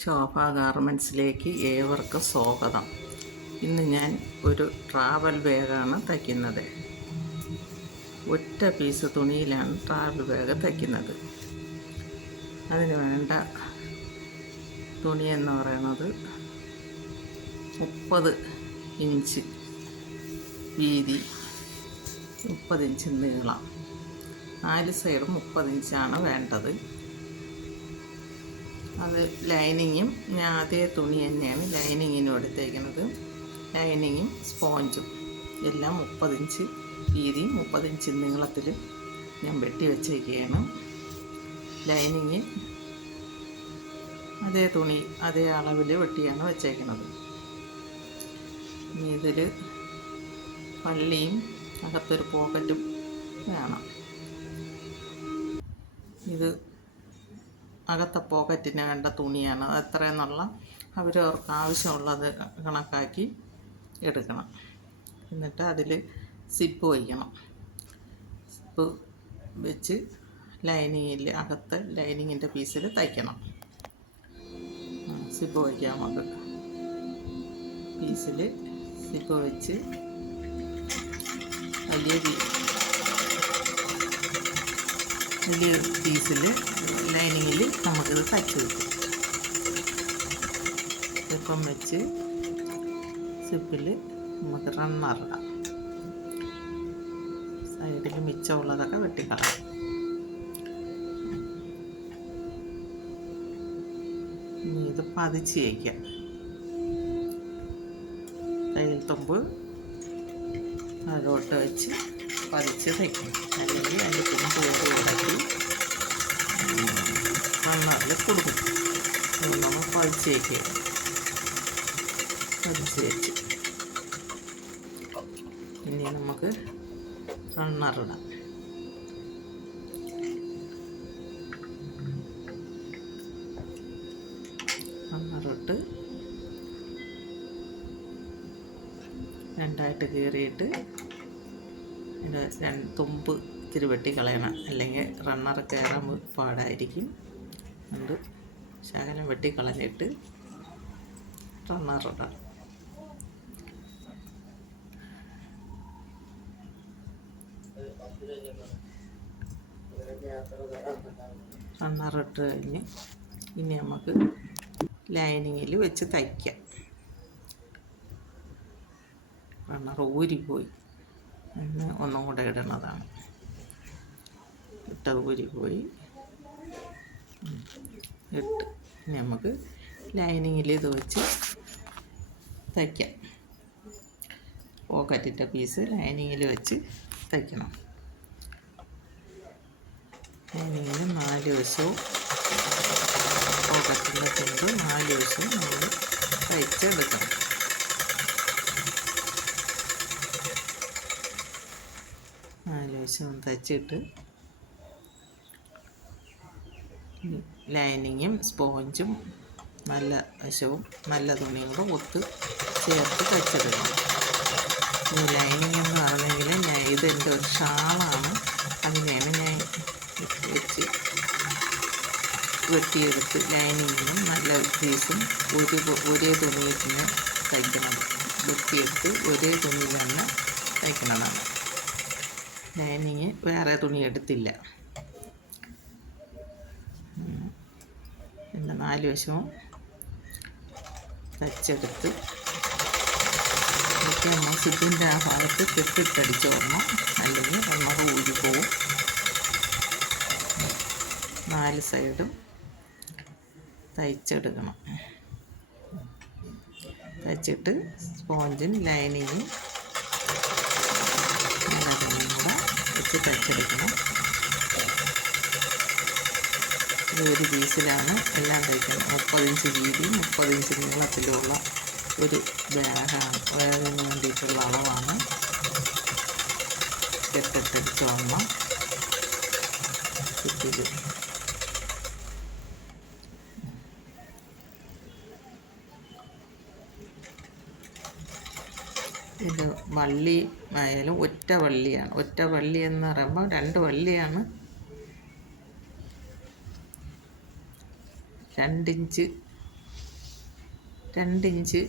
ശോഭ ഗാർമെൻറ്റ്സിലേക്ക് ഏവർക്കും സ്വാഗതം. ഇന്ന് ഞാൻ ഒരു ട്രാവൽ ബാഗാണ് തയ്ക്കുന്നത്. ഒറ്റ പീസ് തുണിയിലാണ് ട്രാവൽ ബാഗ് തയ്ക്കുന്നത്. അതിന് വേണ്ട തുണി എന്ന് പറയുന്നത് 30 ഇഞ്ച് വീതി, 30 ഇഞ്ച് നീളം, 4 സൈഡും 30 ഇഞ്ചാണ് വേണ്ടത്. അത് ലൈനിങ്ങും ഞാൻ അതേ തുണി തന്നെയാണ് ലൈനിങ്ങിനും എടുത്തേക്കുന്നത്. ലൈനിങ്ങും സ്പോഞ്ചും എല്ലാം 30 ഇഞ്ച് വീതി, 30 ഇഞ്ച് നീളത്തിൽ ഞാൻ വെട്ടി വെച്ചേക്കുകയാണ്. ലൈനിങ് അതേ തുണി അതേ അളവിൽ വെട്ടിയാണ് വെച്ചേക്കുന്നത്. ഇനി ഇതിൽ പള്ളിയും അകത്തൊരു പോക്കറ്റും വേണം. ഇത് അകത്തെ പോക്കറ്റിന് വേണ്ട തുണിയാണ്. എത്രയെന്നുള്ള അവരവർക്ക് ആവശ്യമുള്ളത് കണക്കാക്കി എടുക്കണം. എന്നിട്ട് അതിൽ സിപ്പ് വയ്ക്കണം. സിപ്പ് വെച്ച് ലൈനിങ്ങിൽ അകത്തെ ലൈനിങ്ങിൻ്റെ പീസിൽ തയ്ക്കണം. സിപ്പ് വയ്ക്കാം. നമുക്ക് പീസിൽ സിപ്പ് വെച്ച് വലിയ പീസിൽ ലൈനിങ്ങിൽ നമുക്കിത് തയ്ച്ച് വയ്ക്കും. സിപ്പം വെച്ച് സിപ്പിൽ നമുക്ക് റണ്ണറിടാം. സൈഡിൽ മിച്ചമുള്ളതൊക്കെ വെട്ടിക്കളയാം. ഇനി ഇത് പതിച്ച് വയ്ക്കാം. തയ്യൽ തുമ്പ് അതിലോട്ട് വെച്ച് പതിച്ച് തയ്ക്കും. അല്ലെങ്കിൽ അതിൻ്റെ തുമ്പ് ഉടക്കി റണ്ണറിൽ കൊടുക്കും. അത് നമ്മൾ പതിച്ച് വയ്ക്കുക. പതിച്ച് വെച്ച് ഇനി നമുക്ക് റണ്ണറിടാം. റണ്ണറിട്ട് രണ്ടായിട്ട് കീറിയിട്ട് ഇതിൻ്റെ തുമ്പ് ഇത്തിരി വെട്ടി കളയണം. അല്ലെങ്കിൽ റണ്ണർ കയറാൻ പാടായിരിക്കും. അതുകൊണ്ട് ശകലം വെട്ടി കളഞ്ഞിട്ട് റണ്ണറിടാം. റണ്ണറിട്ട് കഴിഞ്ഞ് ഇനി നമുക്ക് ലൈനിങ്ങിൽ വെച്ച് തയ്ക്കാം. റണ്ണർ ഊരിപ്പോയി, ഒന്നും കൂടെ ഇടുന്നതാണ്. ഇട്ടത് ഊരിപ്പോയി. ഇട്ട് ഇനി നമുക്ക് ലൈനിങ്ങിൽ ഇത് വെച്ച് തയ്ക്കാം. പോക്കറ്റിൻ്റെ പീസ് ലൈനിങ്ങിൽ വെച്ച് തയ്ക്കണം. ലൈനിങ്ങിൽ 4 വശവും പോക്കറ്റിൻ്റെ തുമ്പ് 4 വശവും നമ്മൾ തയ്ച്ചെടുക്കണം. തയ്ച്ചിട്ട് ലൈനിങ്ങും സ്പോഞ്ചും നല്ല വശവും നല്ല തുണിയും കൂടെ ഒത്ത് ചേർത്ത് തയ്ച്ചെടുക്കണം. ഈ ലൈനിങ് എന്ന് പറഞ്ഞെങ്കിൽ ഇതെൻ്റെ ഒരു ഷാളാണ്. അതിനെയാണ് ഞാൻ വെച്ച് വെട്ടിയെടുത്ത് ലൈനിങ്ങിനും നല്ല പീസും ഒരേ തുണിയിൽ തന്നെ തയ്ക്കണം. വെട്ടിയെടുത്ത് ഒരേ തുണിയിൽ തന്നെ തയ്ക്കണതാണ്. ലൈനിങ് വേറെ തുണി എടുത്തില്ല. പിന്നെ 4 വശവും തയ്ച്ചെടുത്ത് ഇതൊക്കെ നമ്മൾ സിപ്പിൻ്റെ ആ ഭാഗത്ത് കെട്ടിട്ടടിച്ചോടണം. അല്ലെങ്കിൽ റണ്ണർ ഊരിപ്പോവും. 4 സൈഡും തയ്ച്ചെടുക്കണം. തയ്ച്ചിട്ട് സ്പോഞ്ചും ലൈനിങ്ങും വെച്ച് തയ്ച്ചെടുക്കണം. ഒരു പീസിലാണ് എല്ലാം തയ്ക്കുന്നത്. 30 ഇഞ്ച് വീതി, 30 ഇഞ്ച് നീളത്തിലുള്ള ഒരു ബാഗാണ്. ബാഗിന് വേണ്ടിയിട്ടുള്ള അളവാണ്. കെട്ടിട്ടടിച്ചോണം ചുറ്റിൽ. ഇത് വള്ളി ആയാലും ഒറ്റ വള്ളിയാണ്. ഒറ്റ വള്ളി എന്ന് പറയുമ്പോൾ 2 വള്ളിയാണ്. 2 ഇഞ്ച് 2 ഇഞ്ച്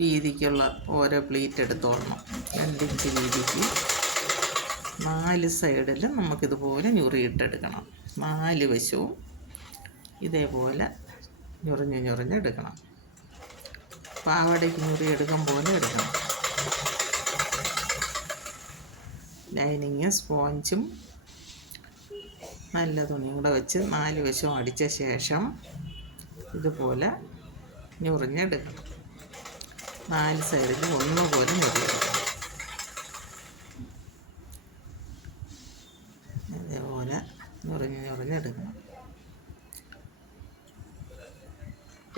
വീതിക്കുള്ള ഓരോ പ്ലീറ്റ് എടുത്തോളണം. 2 ഇഞ്ച് വീതിക്ക് 4 സൈഡിലും നമുക്കിതുപോലെ ഞുറിയിട്ടെടുക്കണം. 4 വശവും ഇതേപോലെ ഞുറിഞ്ഞെടുക്കണം. പാവാടയ്ക്ക് ഞുറിയെടുക്കും പോലെ എടുക്കണം. ലൈനിങ് സ്പോഞ്ചും നല്ല തുണിയും കൂടെ വെച്ച് 4 വശവും അടിച്ച ശേഷം ഇതുപോലെ ഞുറിഞ്ഞെടുക്കണം. 4 സൈഡിലും ഒന്നുപോലെ ഞുറിയെടുക്കണം. അതേപോലെ ഞുറിഞ്ഞെടുക്കണം.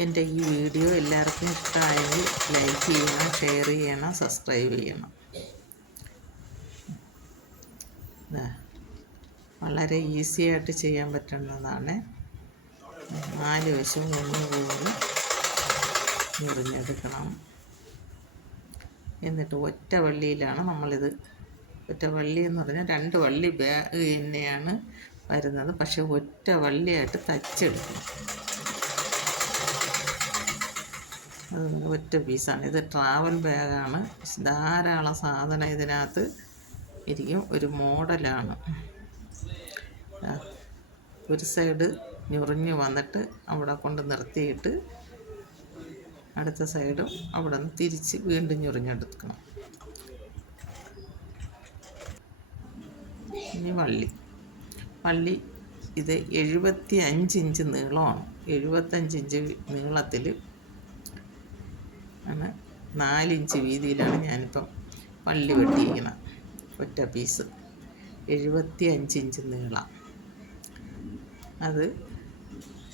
എൻ്റെ ഈ വീഡിയോ എല്ലാവർക്കും ഇഷ്ടമായെങ്കിൽ ലൈക്ക് ചെയ്യണം, ഷെയർ ചെയ്യണം, സബ്സ്ക്രൈബ് ചെയ്യണം. വളരെ ഈസി ആയിട്ട് ചെയ്യാൻ പറ്റുന്നതാണ്. 4 വശവും ഒന്നുപോലെ ഞുറിഞ്ഞെടുക്കണം. എന്നിട്ട് ഒറ്റ വള്ളിയിലാണ് നമ്മളിത്, ഒറ്റ വള്ളി എന്ന് പറഞ്ഞാൽ 2 വള്ളി ബാഗ് തന്നെയാണ് വരുന്നത്, പക്ഷെ ഒറ്റ വള്ളിയായിട്ട് തച്ചെടുക്കണം. അത് ഒറ്റ പീസാണ്. ഇത് ട്രാവൽ ബാഗാണ്. ധാരാളം സാധനം ഇതിനകത്ത് ഇരിക്കും. ഒരു മോഡലാണ്. ഒരു സൈഡ് ഞുറിഞ്ഞ് വന്നിട്ട് അവിടെ കൊണ്ട് നിർത്തിയിട്ട് അടുത്ത സൈഡും അവിടെ നിന്ന് തിരിച്ച് വീണ്ടും ഞുറിഞ്ഞെടുക്കണം. ഇനി വള്ളി ഇത് 75 ഇഞ്ച് നീളമാണ്. 75 ഇഞ്ച് നീളത്തിൽ ആണ് 4 ഇഞ്ച് വീതിയിലാണ് ഞാനിപ്പം വള്ളി വെട്ടിയിരിക്കണം. ഒറ്റ പീസ് 75 ഇഞ്ച് നീളം. അത്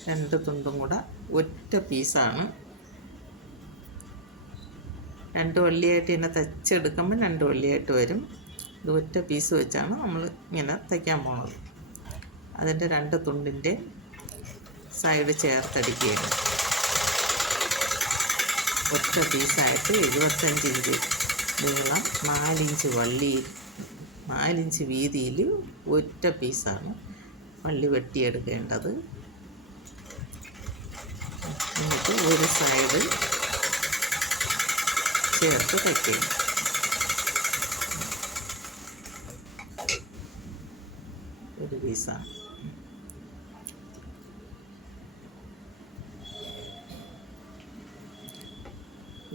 2 തുണ്ടും കൂടെ ഒറ്റ പീസാണ്. 2 വള്ളിയായിട്ട് തന്നെ തച്ചെടുക്കുമ്പോൾ 2 വള്ളിയായിട്ട് വരും. ഇത് ഒറ്റ പീസ് വെച്ചാണ് നമ്മൾ ഇങ്ങനെ തയ്ക്കാൻ പോണത്. അതിൻ്റെ 2 തുണ്ടിൻ്റെ സൈഡ് ചേർത്തടിക്കുകയാണ്. ഒറ്റ പീസായിട്ട് 75 ഇഞ്ച് നീളം, 4 ഇഞ്ച് വള്ളിയിൽ 4 ഇഞ്ച് വീതിയിൽ ഒറ്റ പീസാണ് വള്ളി വെട്ടിയെടുക്കേണ്ടത്. എന്നിട്ട് ഒരു സൈഡ് ചേർത്ത് തയ്ക്കണം. ഒരു പീസാണ്.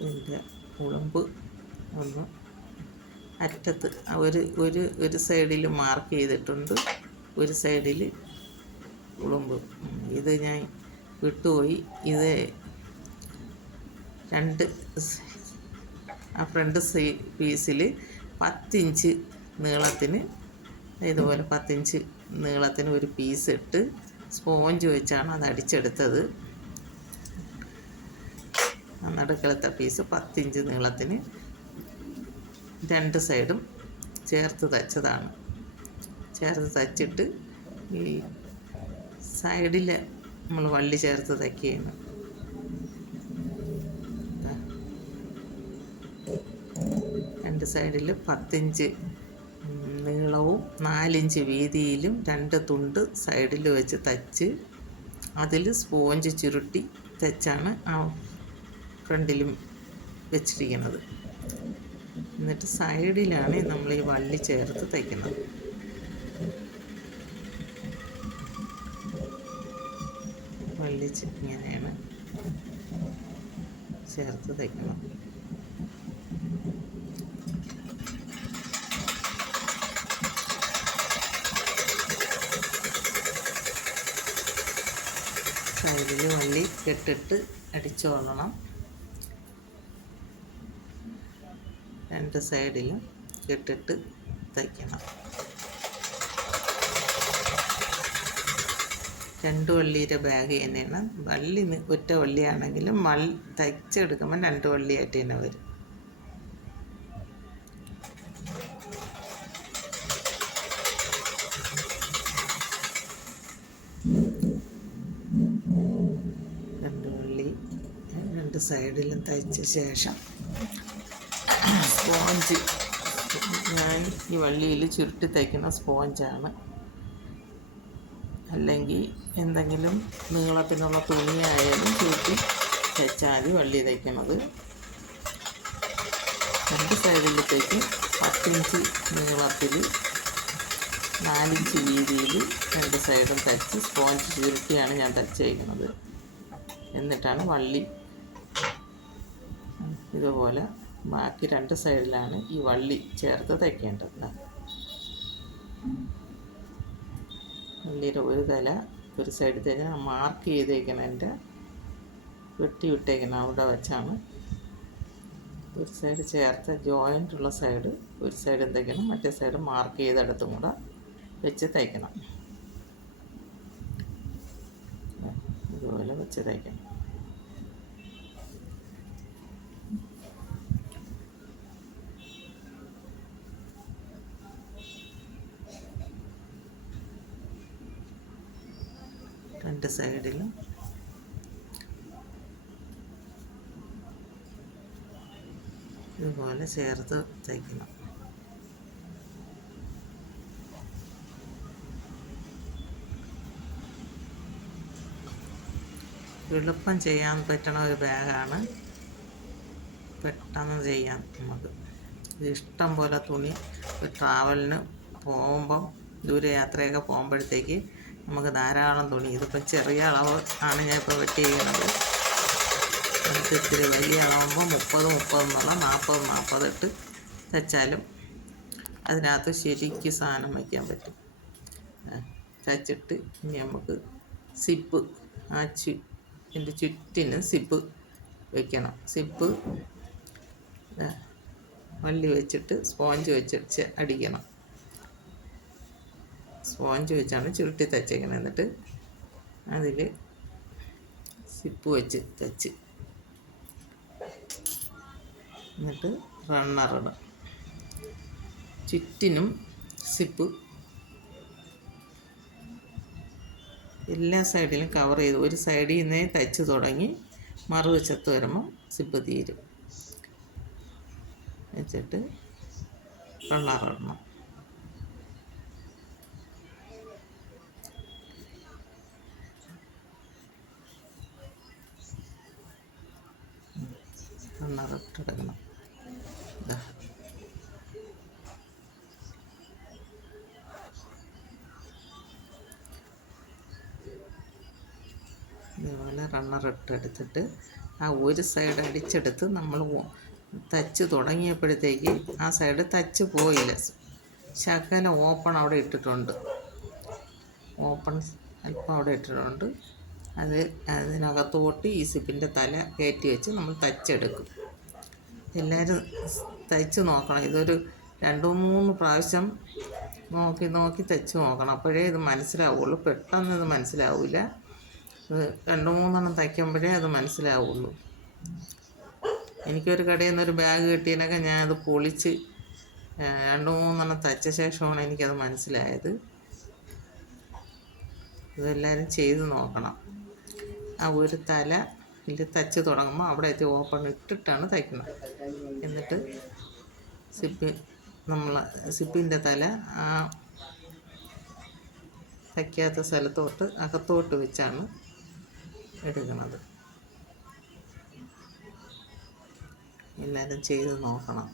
ഇതിൻ്റെ ഉളുമ്പ് ഒന്ന് അറ്റത്ത് ഒരു സൈഡിൽ മാർക്ക് ചെയ്തിട്ടുണ്ട്, ഒരു സൈഡിൽ ഉളുമ്പ്. ഇത് ഞാൻ വിട്ടുപോയി. ഇത് 2 ഫ്രണ്ട് പീസിൽ 10 ഇഞ്ച് നീളത്തിന് ഇതുപോലെ 10 ഇഞ്ച് നീളത്തിന് ഒരു പീസ് ഇട്ട് സ്പോഞ്ച് വെച്ചാണ് അത് അടിച്ചെടുത്തത്. നടുക്കളത്തെ പീസ് 10 ഇഞ്ച് നീളത്തിന് 2 സൈഡും ചേർത്ത് തച്ചതാണ്. ചേർത്ത് തച്ചിട്ട് ഈ സൈഡിൽ നമ്മൾ വള്ളി ചേർത്ത് തയ്ക്കുകയാണ്. 2 സൈഡിൽ 10 ഇഞ്ച് നീളവും 4 ഇഞ്ച് വീതിയിലും 2 തുണ്ട് സൈഡിൽ വെച്ച് തച്ച് അതിൽ സ്പോഞ്ച് ചുരുട്ടി തച്ചാണ് ആ ഫ്രണ്ടിലും വെച്ചിരിക്കുന്നത്. എന്നിട്ട് സൈഡിലാണ് നമ്മൾ ഈ വള്ളി ചേർത്ത് തയ്ക്കുന്നത്. വള്ളി ഇങ്ങനെയാണ് ചേർത്ത് തയ്ക്കണം. സൈഡിൽ വള്ളി കെട്ടിട്ട് അടിച്ചോളണം. 2 സൈഡിലും കെട്ടിട്ട് തയ്ക്കണം. 2 വള്ളിയുടെ ബാഗ് തന്നെയാണ്. വള്ളി ഒറ്റ വള്ളിയാണെങ്കിലും തയ്ച്ചെടുക്കുമ്പോൾ 2 വള്ളിയായിട്ട് തന്നെ വരും. വള്ളി 2 സൈഡിലും തയ്ച്ച ശേഷം സ്പോഞ്ച്, ഞാൻ ഈ വള്ളിയിൽ ചുരുട്ടി തയ്ക്കുന്ന സ്പോഞ്ചാണ്. അല്ലെങ്കിൽ എന്തെങ്കിലും നീളത്തിനുള്ള തുണിയായാലും ചുരുട്ടി തയ്ച്ചാൽ വള്ളി തയ്ക്കണത്. രണ്ട് സൈഡിലത്തേക്ക് 10 ഇഞ്ച് നീളത്തിൽ 4 ഇഞ്ച് വീതിയിൽ രണ്ട് സൈഡും തയ്ച്ച് സ്പോഞ്ച് ചുരുട്ടിയാണ് ഞാൻ തയ്ച്ചേക്കുന്നത്. എന്നിട്ടാണ് വള്ളി ഇതുപോലെ ബാക്കി രണ്ട് സൈഡിലാണ് ഈ വള്ളി ചേർത്ത് തയ്ക്കേണ്ടത്. വള്ളിയുടെ ഒരു തല ഒരു സൈഡിൽ തയ്ക്കാൻ മാർക്ക് ചെയ്തേക്കണതിൻ്റെ വെട്ടി വിട്ടേക്കണം അവിടെ വെച്ചാണ് ഒരു സൈഡ് ചേർത്ത് ജോയിൻ്റ് ഉള്ള സൈഡ് ഒരു സൈഡ് തയ്ക്കണം, മറ്റേ സൈഡ് മാർക്ക് ചെയ്തെടുത്തും കൂടെ വെച്ച് തയ്ക്കണം. ഇതുപോലെ വെച്ച് തയ്ക്കണം. രണ്ട് സൈഡിലും ഇതുപോലെ ചേർത്ത് തയ്ക്കണം. എളുപ്പം ചെയ്യാൻ പറ്റണ ഒരു ബാഗാണ്. പെട്ടെന്ന് ചെയ്യാം നമുക്ക്. ഇത് ഇഷ്ടം പോലെ തുണി ട്രാവലിന് പോകുമ്പം ദൂരയാത്രയൊക്കെ പോകുമ്പോഴത്തേക്ക് നമുക്ക് ധാരാളം തുണി. ഇതിപ്പം ചെറിയ അളവ് ആണ് ഞാൻ ഇപ്പോൾ വെട്ടി ചെയ്യുന്നത്. നമുക്ക് ഇത്തിരി വലിയ അളവുമ്പോൾ 30 എന്നുള്ള 40 ഇട്ട് തയ്ച്ചാലും അതിനകത്ത് ശരിക്കും സാധനം വയ്ക്കാൻ പറ്റും. തയ്ച്ചിട്ട് ഇനി നമുക്ക് സിപ്പ് ഇതിൻ്റെ ചുറ്റിന് സിപ്പ് വയ്ക്കണം. സിപ്പ് വള്ളി വെച്ചിട്ട് സ്പോഞ്ച് വെച്ച് അടിക്കണം. സ്പോഞ്ച് വെച്ചാണ് ചുരുട്ടി തയ്ച്ചേക്കണം. എന്നിട്ട് അതിൽ സിപ്പ് വെച്ച് തയ്ച്ച് എന്നിട്ട് റണ്ണറിടണം. ചുറ്റിനും സിപ്പ് എല്ലാ സൈഡിലും കവർ ചെയ്ത് ഒരു സൈഡിൽ നിന്നേ തയ്ച്ച് തുടങ്ങി മറുവശത്ത് വരുമ്പോൾ സിപ്പ് തീരും. വെച്ചിട്ട് റണ്ണറിടണം. റണ്ണറിട്ടെടുക്കണം. ഇതുപോലെ റണ്ണറിട്ടെടുത്തിട്ട് ആ ഒരു സൈഡ് അടിച്ചെടുത്ത് നമ്മൾ തയ്ച്ച് തുടങ്ങിയപ്പോഴത്തേക്ക് ആ സൈഡ് തയ്ച്ച് പോയില്ല. ശകലം ഓപ്പൺ അവിടെ ഇട്ടിട്ടുണ്ട്. ഓപ്പൺ അല്പം അവിടെ ഇട്ടിട്ടുണ്ട്. അതിനകത്തോട്ട് ഈ സിപ്പിൻ്റെ തല കയറ്റി വെച്ച് നമ്മൾ തയ്ച്ചെടുക്കും. എല്ലാവരും തയ്ച്ച് നോക്കണം. ഇതൊരു 2-3 പ്രാവശ്യം നോക്കി തയ്ച്ച് നോക്കണം. അപ്പോഴേ ഇത് മനസ്സിലാവുള്ളൂ. പെട്ടെന്ന് ഇത് മനസ്സിലാവില്ല. 2-3 തയ്ക്കുമ്പോഴേ അത് മനസ്സിലാവുള്ളൂ. എനിക്കൊരു കടയിൽ നിന്നൊരു ബാഗ് കിട്ടിയതിനൊക്കെ ഞാനത് പൊളിച്ച് 2-3 തയ്ച്ച ശേഷമാണ് എനിക്കത് മനസ്സിലായത്. ഇതെല്ലാവരും ചെയ്ത് നോക്കണം. ആ ഒരു തല ഇതിൽ തയ്ച്ച് തുടങ്ങുമ്പോൾ അവിടെ എത്തി ഓപ്പൺ ഇട്ടിട്ടാണ് തയ്ക്കുന്നത്. എന്നിട്ട് സിപ്പിൻ്റെ തല ആ തയ്ക്കാത്ത സ്ഥലത്തോട്ട് അകത്തോട്ട് വെച്ചാണ് എടുക്കുന്നത്. എല്ലാവരും ചെയ്ത് നോക്കണം.